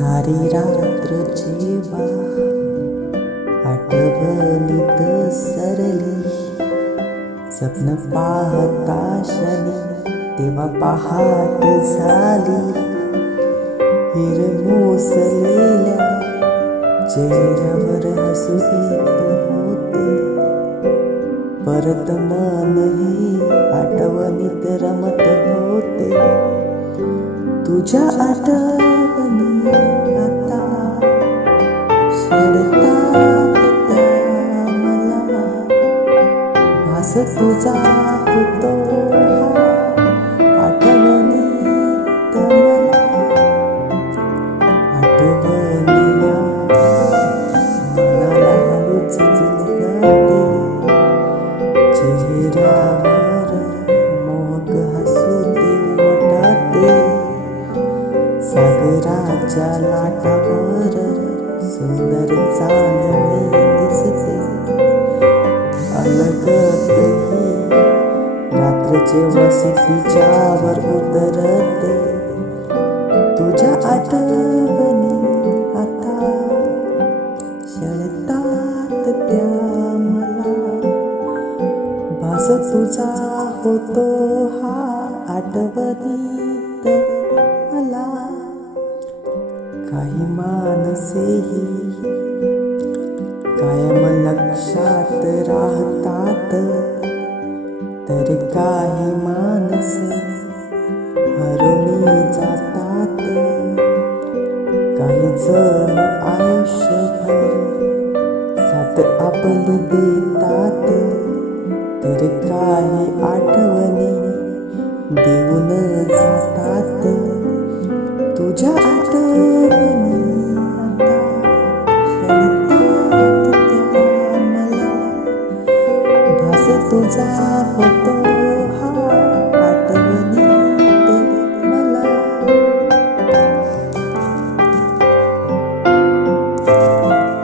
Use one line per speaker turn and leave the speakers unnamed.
सारी रात्र जेव्हा आठवणीत सरली स्वप्न पाहता शनी तेव्हा पहाट झाली हिरमोसलेल्या चेहऱ्यावर हसू येत. होते परत मन हे आठवणीत रमत होते. तुझ्या आठ आता शिरतात त्या मला सागराच्या लाटावर सुंदर चांदणी दिसते. अलगतही रात्रचे वसतीच्यावर उतरते. तुझ्या आठवणी आता शळतात त्या मला. भास तुझा होतो हा आठवणीत. काही मानसेही कायम लक्षात राहतात. तर काही मानसे हरणी जातात. काही जण आयुष्यभर सात आपली देतात. तर काही आठवणी देव आता शरतात त्या मला भास तुझा होतो